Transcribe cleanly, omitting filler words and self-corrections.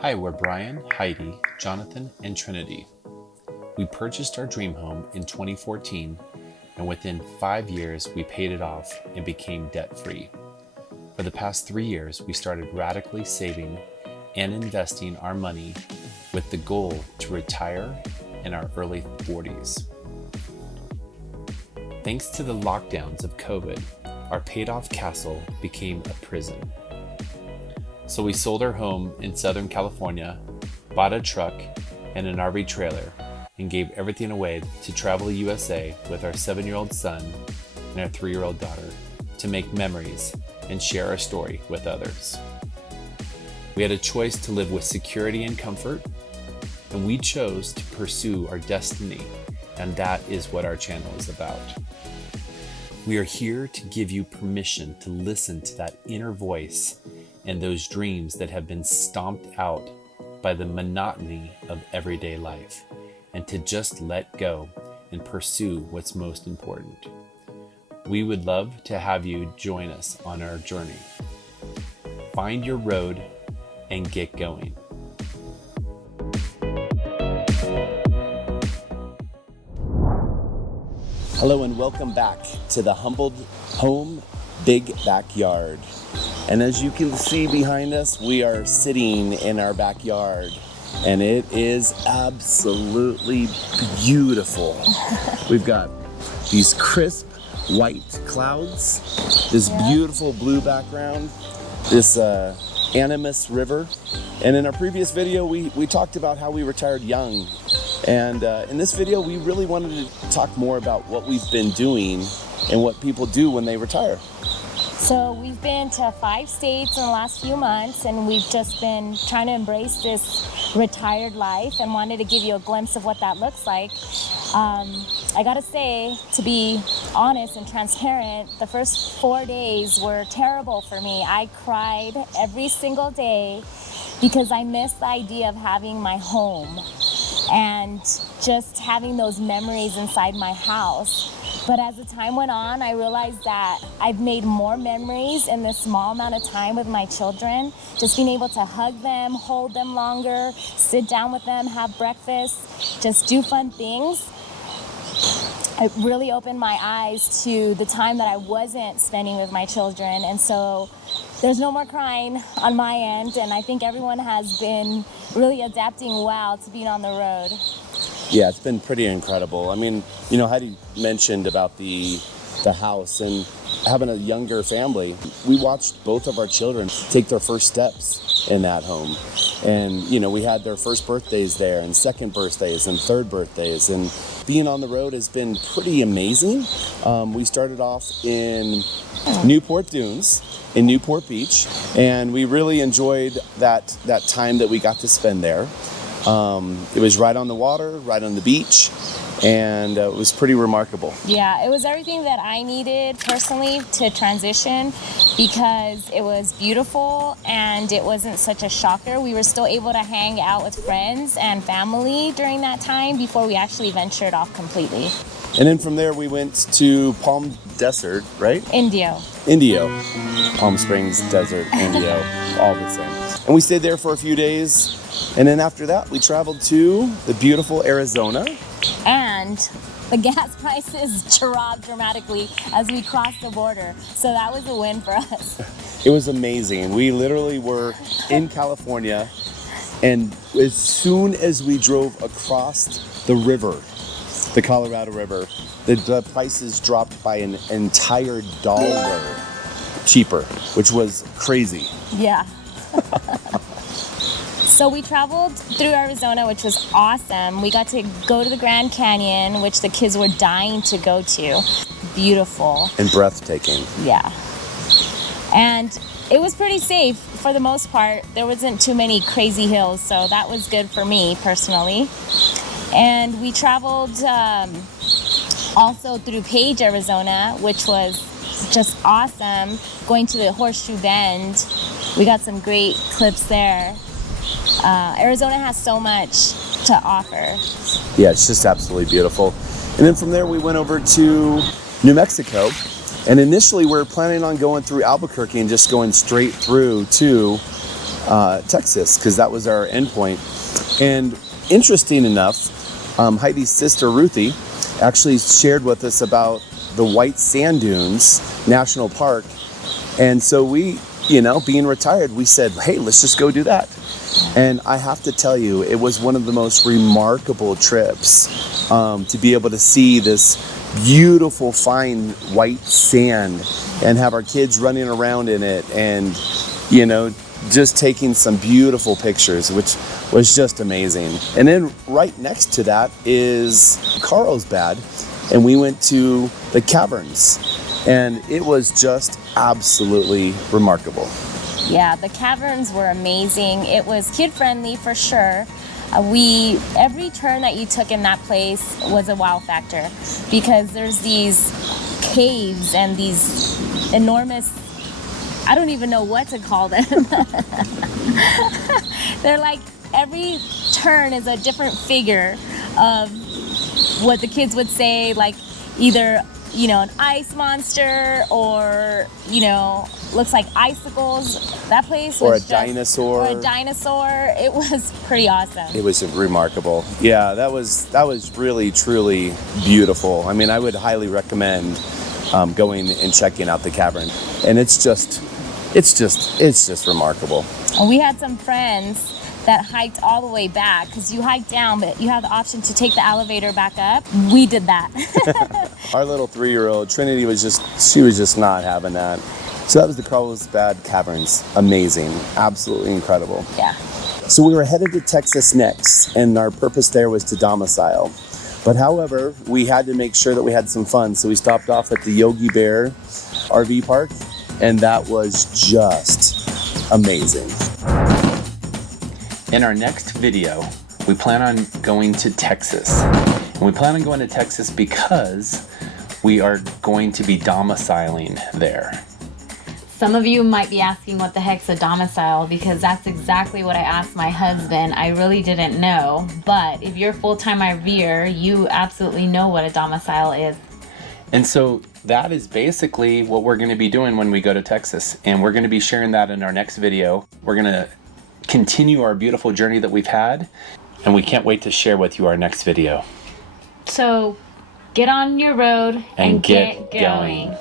Hi, we're Bryan, Heidi, Jonathan, and Trinity. We purchased our dream home in 2014, and within 5 years, we paid it off and became debt-free. For the past 3 years, we started radically saving and investing our money with the goal to retire in our early 40s. Thanks to the lockdowns of COVID, our paid-off castle became a prison. So we sold our home in Southern California, bought a truck and an RV trailer, and gave everything away to travel the USA with our 7-year-old son and our 3-year-old daughter to make memories and share our story with others. We had a choice to live with security and comfort, and we chose to pursue our destiny, and that is what our channel is about. We are here to give you permission to listen to that inner voice and those dreams that have been stomped out by the monotony of everyday life, and to just let go and pursue what's most important. We would love to have you join us on our journey. Find your road and get going. Hello and welcome back to the Humbled Home Big Backyard. And as you can see behind us, we are sitting in our backyard, and it is absolutely beautiful. We've got these crisp white clouds, this beautiful blue background, this Animus River. And in our previous video, we talked about how we retired young. And in this video, we really wanted to talk more about what we've been doing and what people do when they retire. So we've been to 5 states in the last few months, and we've just been trying to embrace this retired life and wanted to give you a glimpse of what that looks like. I gotta say, to be honest and transparent, the first 4 days were terrible for me. I cried every single day because I missed the idea of having my home and just having those memories inside my house. But as the time went on, I realized that I've made more memories in this small amount of time with my children. Just being able to hug them, hold them longer, sit down with them, have breakfast, just do fun things. It really opened my eyes to the time that I wasn't spending with my children. And so there's no more crying on my end. And I think everyone has been really adapting well to being on the road. Yeah, it's been pretty incredible. I mean, you know, Heidi mentioned about the house and having a younger family. We watched both of our children take their first steps in that home. And, you know, we had their first birthdays there and second birthdays and third birthdays. And being on the road has been pretty amazing. We started off in Newport Dunes, in Newport Beach, and we really enjoyed that time that we got to spend there. It was right on the water, right on the beach, and it was pretty remarkable. Yeah, it was everything that I needed personally to transition because it was beautiful and it wasn't such a shocker. We were still able to hang out with friends and family during that time before we actually ventured off completely. And then from there we went to Palm Desert, right? Indio. Palm Springs, Desert, Indio, all the same. And we stayed there for a few days. And then after that, we traveled to the beautiful Arizona. And the gas prices dropped dramatically as we crossed the border. So that was a win for us. It was amazing. We literally were in California, and as soon as we drove across the river, the Colorado River, the prices dropped by an entire $1 cheaper, which was crazy. Yeah. So we traveled through Arizona, which was awesome. We got to go to the Grand Canyon, which the kids were dying to go to. Beautiful. And breathtaking. Yeah. And it was pretty safe for the most part. There wasn't too many crazy hills, so that was good for me personally. And we traveled also through Page, Arizona, which was just awesome. Going to the Horseshoe Bend. We got some great clips there. Arizona has so much to offer. Yeah, it's just absolutely beautiful. And then from there we went over to New Mexico. And initially we were planning on going through Albuquerque and just going straight through to Texas, because that was our endpoint. And interesting enough, Heidi's sister Ruthie actually shared with us about the White Sand Dunes National Park. And so we, being retired, we said, hey, let's just go do that. And I have to tell you, it was one of the most remarkable trips to be able to see this beautiful, fine white sand and have our kids running around in it and, just taking some beautiful pictures, which was just amazing. And then right next to that is Carlsbad, and we went to the caverns, and it was just absolutely remarkable. Yeah, the caverns were amazing. It was kid-friendly for sure. Every turn that you took in that place was a wow factor, because there's these caves and these enormous, I don't even know what to call them. They're like, every turn is a different figure of what the kids would say, like either, an ice monster or, looks like icicles. That place was dinosaur. Or a dinosaur. It was pretty awesome. It was remarkable. Yeah, that was really, truly beautiful. I mean, I would highly recommend going and checking out the cavern. And it's just remarkable. And we had some friends that hiked all the way back, because you hike down, but you have the option to take the elevator back up. We did that. Our little 3-year-old, Trinity, was just not having that. So that was the Carlsbad Caverns. Amazing. Absolutely incredible. Yeah. So we were headed to Texas next, and our purpose there was to domicile. But however, we had to make sure that we had some fun, so we stopped off at the Yogi Bear RV park, and that was just amazing. In our next video, we plan on going to Texas. And we plan on going to Texas because we are going to be domiciling there. Some of you might be asking what the heck's a domicile, because that's exactly what I asked my husband. I really didn't know, but if you're a full-time RVer, you absolutely know what a domicile is. And so that is basically what we're going to be doing when we go to Texas. And we're going to be sharing that in our next video. We're going to continue our beautiful journey that we've had, and we can't wait to share with you our next video. So get on your road and get going.